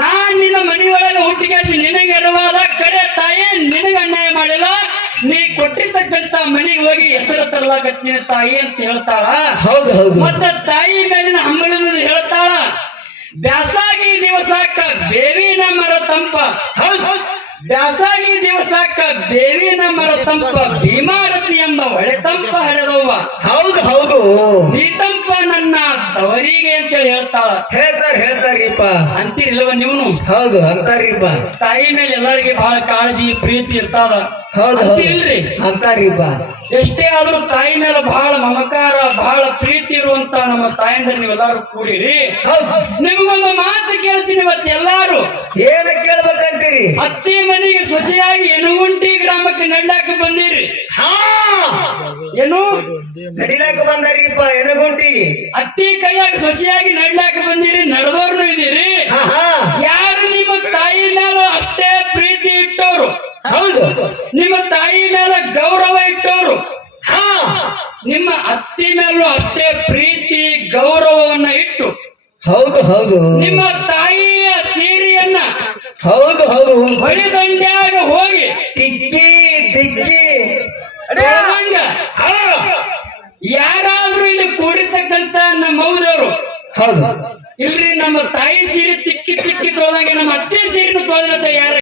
ನಾನ್ ನಿನ್ನ ಮನೆಯೊಳಗೆ ಹುಟ್ಟಿಗೆಸಿ ನಿನಗೆ ಎರವಾದ ಕಡೆ ತಾಯಿ ನಿನಗೆ ಅನ್ಯಾಯ ಮಾಡಿಲ್ಲ. ನೀ ಕೊಟ್ಟಿರ್ತಕ್ಕಂತ ಮನೆಗೆ ಹೋಗಿ ಹೆಸರು ತರಲಾಕತ್ತೀನಿ ತಾಯಿ ಅಂತ ಹೇಳ್ತಾಳ. ಹೌದು ಹೌದು. ಮತ್ತ ತಾಯಿ ಮೇಲಿನ ಹಮ್ಮಲಿನ ಹೇಳ್ತಾಳ, ಬ್ಯಾಸಾಗಿ ದಿವಸಕ್ಕ ಬೇವಿನ ಮರ ತಂಪ. ಹೌದು. ಬ್ಯಾಸಾಗಿ ದಿವಸಕ್ಕ ಬೇವಿನ ಮರ ತಂಪ, ಭೀಮಾರತಿ ಎಂಬ ಹೊಳೆ ತಂಪ ಹಳೆದವ್ವ. ಹೌದು ಹೌದು. ನೀ ತಂಪ ನನ್ನ ತವರಿಗೆ ಅಂತೇಳಿ ಹೇಳ್ತಾಳ. ಹೇಳ್ತಾರೀಪ ಅಂತೀರಿಲ್ವ ನೀವು? ಹೌದು ಅಂತಾರೀಪ. ತಾಯಿ ಮೇಲೆ ಎಲ್ಲರಿಗೆ ಬಹಳ ಕಾಳಜಿ ಪ್ರೀತಿ ಇರ್ತಾವ. ಹೌದು ಅಂತೀರಿಲ್ರಿ? ಅಂತಾರೀಪ. ಎಷ್ಟೇ ಆದ್ರೂ ತಾಯಿ ಮೇಲೆ ಬಹಳ ಮಮಕಾರ ಬಹಳ ಪ್ರೀತಿ ಇರುವಂತ ನಮ್ಮ ತಾಯಂದ್ರೆ ನೀವೆಲ್ಲಾರು ಕೂಡಿರಿ. ನಿಮ್ಗೊಂದು ಮಾತು ಕೇಳ್ತೀನಿ ಇವತ್ತು ಎಲ್ಲಾರು. ಏನ ಕೇಳ್ಬೇಕಂತೀರಿ? ಅತ್ತಿ ಮನೆಗೆ ಸೊಸೆಯಾಗಿ ಎನುಗುಂಟಿ ಗ್ರಾಮಕ್ಕೆ ನಡ್ಲಾಕ ಬಂದಿರಿ. ಏನು ನಡಿಲಾಕ ಬಂದಾರೀಪ ಎನಗುಂಟಿಗೆ. ಅತ್ತಿ ಕೈಯಾಗ ಸೊಸೆಯಾಗಿ ನಡ್ಲಾಕ ಬಂದಿರಿ, ನಡೆದವ್ರು ಇದೀರಿ. ಯಾರು ನಿಮ್ಮ ತಾಯಿ ಮೇಲೆ ಅಷ್ಟೇ ಪ್ರೀತಿ ಇಟ್ಟವ್ರು, ಹೌದು, ನಿಮ್ಮ ತಾಯಿ ಮೇಲೆ ಗೌರವ ಇಟ್ಟವ್ರು, ನಿಮ್ಮ ಅತ್ತಿ ಮೇಲೂ ಅಷ್ಟೇ ಪ್ರೀತಿ ಗೌರವವನ್ನ ಇಟ್ಟು, ಹೌದು ಹೌದು, ನಿಮ್ಮ ತಾಯಿಯ ಸೀರೆಯನ್ನ ಹೌದು ಹೌದು ಹೊಳಿದಂಡ್ಯಾಗ ಹೋಗಿ ಟಿಕ್ಕಿ ಟಿಕ್ಕಿ ಯಾರಾದ್ರೂ ಇಲ್ಲಿ ಕೂಡಿರ್ತಕ್ಕಂತ ನಮ್ಮ ಮೌದವರು, ಹೌದು ಇಲ್ರಿ ನಮ್ಮ ತಾಯಿ ಸೀರೆ ತಿಕ್ಕಿ ತಿಕ್ಕಿ ತೊಳೆದಂಗೆ ನಮ್ಮ ಅತ್ತೆ ಸೀರೆನು ತೊಳೆದಂತ ಯಾರ